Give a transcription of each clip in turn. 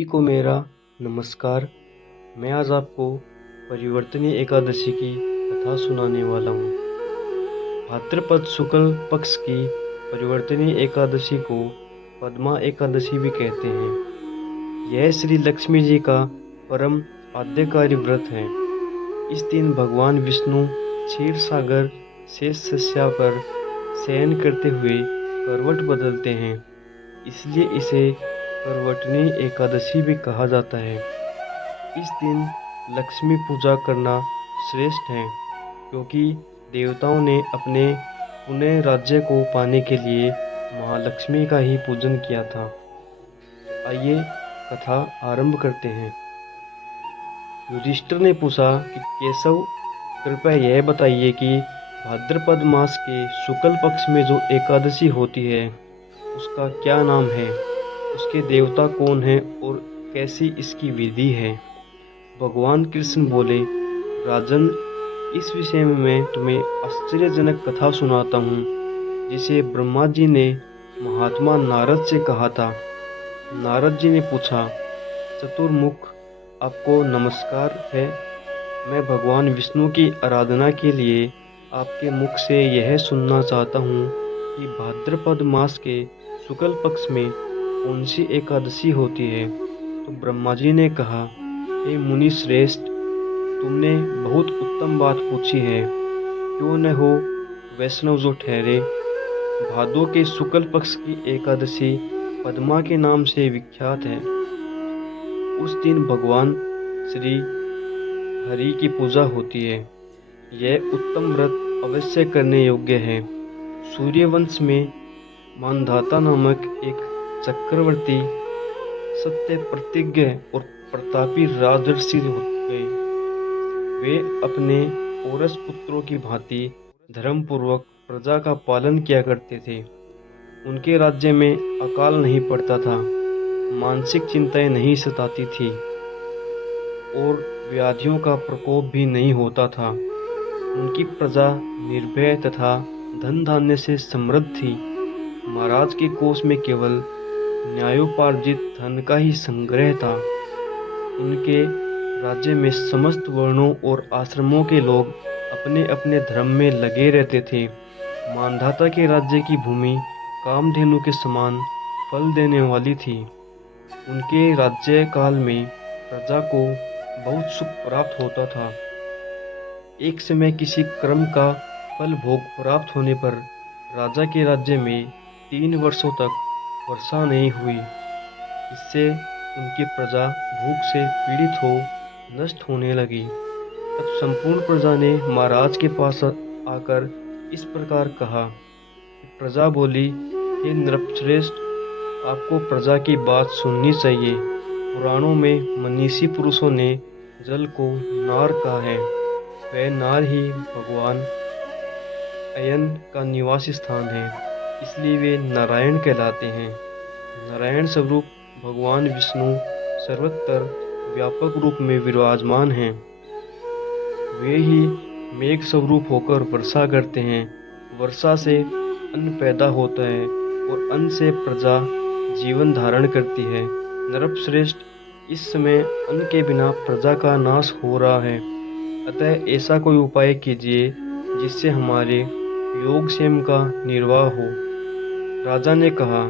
सभी को मेरा नमस्कार। मैं आज आपको परिवर्तनीय एकादशी की कथा सुनाने वाला हूँ। भाद्रपद शुक्ल पक्ष की परिवर्तनीय एकादशी को पद्मा एकादशी भी कहते हैं। यह श्री लक्ष्मी जी का परम आद्यकारी व्रत है। इस दिन भगवान विष्णु क्षीर सागर शेष शय्या पर शयन करते हुए करवट बदलते हैं, इसलिए इसे करवटनी एकादशी भी कहा जाता है। इस दिन लक्ष्मी पूजा करना श्रेष्ठ है, क्योंकि देवताओं ने अपने पुनः राज्य को पाने के लिए महालक्ष्मी का ही पूजन किया था। आइए कथा आरंभ करते हैं। युधिष्ठिर ने पूछा कि केशव, कृपया यह बताइए कि भाद्रपद मास के शुक्ल पक्ष में जो एकादशी होती है उसका क्या नाम है, उसके देवता कौन हैं और कैसी इसकी विधि है। भगवान कृष्ण बोले, राजन, इस विषय में मैं तुम्हें आश्चर्यजनक कथा सुनाता हूँ, जिसे ब्रह्मा जी ने महात्मा नारद से कहा था। नारद जी ने पूछा, चतुर्मुख, आपको नमस्कार है। मैं भगवान विष्णु की आराधना के लिए आपके मुख से यह सुनना चाहता हूँ कि भाद्रपद मास के शुक्ल पक्ष में कौन सी एकादशी होती है। तो ब्रह्मा जी ने कहा, हे मुनि श्रेष्ठ, तुमने बहुत उत्तम बात पूछी है। क्यों न हो वैष्णव जो ठहरे। भादों के शुक्ल पक्ष की एकादशी पद्मा के नाम से विख्यात है। उस दिन भगवान श्री हरि की पूजा होती है। यह उत्तम व्रत अवश्य करने योग्य है। सूर्यवंश में मानधाता नामक एक चक्रवर्ती सत्य प्रतिज्ञ और प्रतापी राजर्षि गए। वे अपने औरस पुत्रों की भांति धर्मपूर्वक प्रजा का पालन किया करते थे। उनके राज्य में अकाल नहीं पड़ता था, मानसिक चिंताएं नहीं सताती थी और व्याधियों का प्रकोप भी नहीं होता था। उनकी प्रजा निर्भय तथा धन धान्य से समृद्ध थी। महाराज के कोष में केवल न्यायोपार्जित धन का ही संग्रह था। उनके राज्य में समस्त वर्णों और आश्रमों के लोग अपने अपने धर्म में लगे रहते थे। मानधाता के राज्य की भूमि कामधेनु के समान फल देने वाली थी। उनके राज्य काल में प्रजा को बहुत सुख प्राप्त होता था। एक समय किसी कर्म का फल भोग प्राप्त होने पर राजा के राज्य में 3 वर्षों तक वर्षा नहीं हुई। इससे उनकी प्रजा भूख से पीड़ित हो नष्ट होने लगी। तब संपूर्ण प्रजा ने महाराज के पास आकर इस प्रकार कहा। प्रजा बोली, हे नृपश्रेष्ठ, आपको प्रजा की बात सुननी चाहिए। पुराणों में मनीषी पुरुषों ने जल को नार कहा है। वह नार ही भगवान अयन का निवास स्थान है, इसलिए वे नारायण कहलाते हैं। नारायण स्वरूप भगवान विष्णु सर्वत्र व्यापक रूप में विराजमान हैं। वे ही मेघ स्वरूप होकर वर्षा करते हैं। वर्षा से अन्न पैदा होता है और अन्न से प्रजा जीवन धारण करती है। नरपश्रेष्ठ, इस समय अन्न के बिना प्रजा का नाश हो रहा है। अतः ऐसा कोई उपाय कीजिए जिससे हमारे योगक्षेम का निर्वाह हो। राजा ने कहा,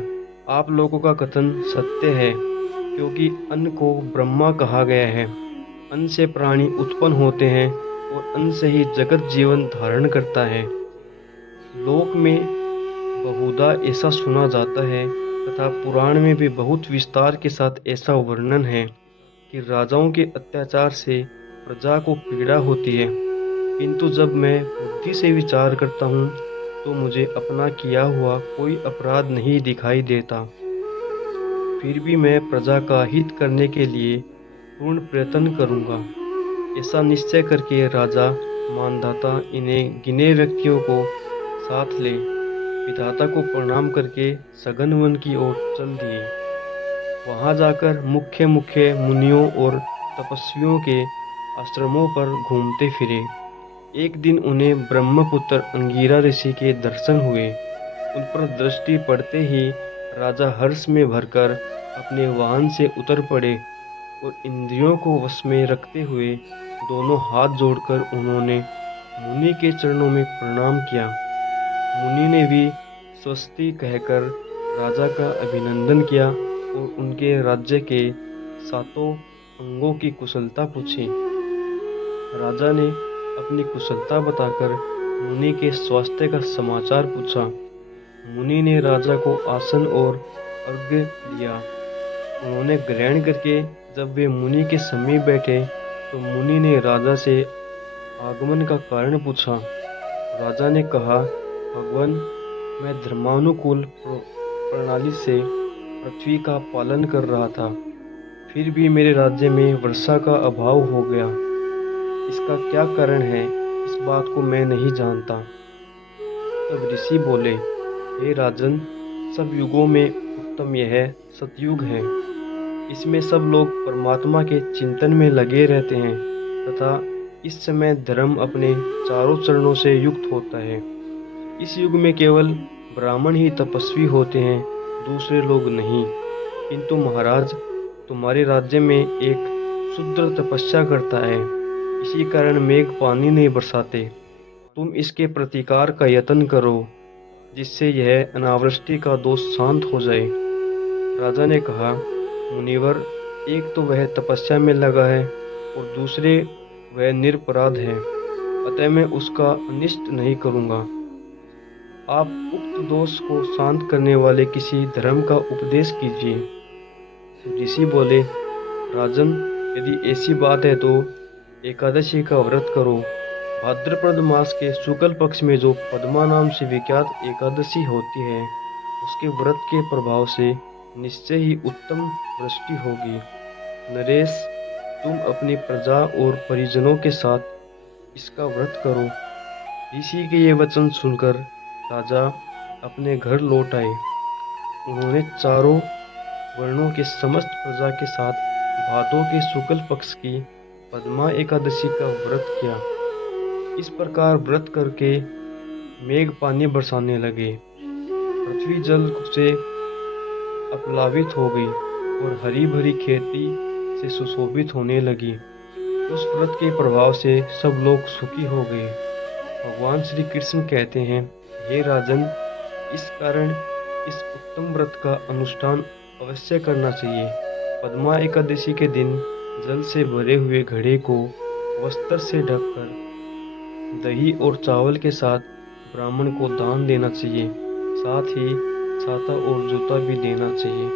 आप लोगों का कथन सत्य है, क्योंकि अन्न को ब्रह्मा कहा गया है। अन्न से प्राणी उत्पन्न होते हैं और अन्न से ही जगत जीवन धारण करता है। लोक में बहुधा ऐसा सुना जाता है तथा पुराण में भी बहुत विस्तार के साथ ऐसा वर्णन है कि राजाओं के अत्याचार से प्रजा को पीड़ा होती है। किंतु जब मैं बुद्धि से विचार करता हूँ तो मुझे अपना किया हुआ कोई अपराध नहीं दिखाई देता। फिर भी मैं प्रजा का हित करने के लिए पूर्ण प्रयत्न करूँगा। ऐसा निश्चय करके राजा मानधाता इन्हें गिने व्यक्तियों को साथ ले विधाता को प्रणाम करके सघन वन की ओर चल दिए। वहां जाकर मुख्य मुख्य मुनियों और तपस्वियों के आश्रमों पर घूमते फिरे। एक दिन उन्हें ब्रह्मपुत्र अंगिरा ऋषि के दर्शन हुए। उन पर दृष्टि पड़ते ही राजा हर्ष में भरकर अपने वाहन से उतर पड़े और इंद्रियों को वश में रखते हुए दोनों हाथ जोड़कर उन्होंने मुनि के चरणों में प्रणाम किया। मुनि ने भी स्वस्ति कहकर राजा का अभिनंदन किया और उनके राज्य के सातों अंगों की कुशलता पूछी। राजा ने अपनी कुशलता बताकर मुनि के स्वास्थ्य का समाचार पूछा। मुनि ने राजा को आसन और अर्घ्य दिया। उन्होंने ग्रहण करके जब वे मुनि के समीप बैठे तो मुनि ने राजा से आगमन का कारण पूछा। राजा ने कहा, भगवान, मैं धर्मानुकूल प्रणाली से पृथ्वी का पालन कर रहा था, फिर भी मेरे राज्य में वर्षा का अभाव हो गया। इसका क्या कारण है, इस बात को मैं नहीं जानता। तब ऋषि बोले, हे राजन, सब युगों में उत्तम यह सतयुग है। इसमें सब लोग परमात्मा के चिंतन में लगे रहते हैं तथा इस समय धर्म अपने चारों चरणों से युक्त होता है। इस युग में केवल ब्राह्मण ही तपस्वी होते हैं, दूसरे लोग नहीं। किंतु महाराज, तुम्हारे राज्य में एक शूद्र तपस्या करता है, इसी कारण मेघ पानी नहीं बरसाते। तुम इसके प्रतिकार का यत्न करो, जिससे यह अनावृष्टि का दोष शांत हो जाए। राजा ने कहा, मुनिवर, एक तो वह तपस्या में लगा है और दूसरे वह निरपराध है, अतः मैं उसका अनिष्ट नहीं करूंगा। आप उक्त दोष को शांत करने वाले किसी धर्म का उपदेश कीजिए। तो ऋषि बोले, राजन, यदि ऐसी बात है तो एकादशी का व्रत करो। भाद्रपद मास के शुक्ल पक्ष में जो पद्मा नाम से विख्यात एकादशी होती है, उसके व्रत के प्रभाव से निश्चय ही उत्तम वृष्टि होगी। नरेश, तुम अपनी प्रजा और परिजनों के साथ इसका व्रत करो। ऋषि के ये वचन सुनकर राजा अपने घर लौट आए। उन्होंने चारों वर्णों के समस्त प्रजा के साथ भादों के शुक्ल पक्ष की पद्मा एकादशी का व्रत किया। इस प्रकार व्रत करके मेघ पानी बरसाने लगे। पृथ्वी जल से अपलावित हो गई और हरी भरी खेती से सुशोभित होने लगी। उस व्रत के प्रभाव से सब लोग सुखी हो गए। भगवान श्री कृष्ण कहते हैं, हे राजन, इस कारण इस उत्तम व्रत का अनुष्ठान अवश्य करना चाहिए। पद्मा एकादशी के दिन जल से भरे हुए घड़े को वस्त्र से ढककर दही और चावल के साथ ब्राह्मण को दान देना चाहिए। साथ ही छाता और जूता भी देना चाहिए।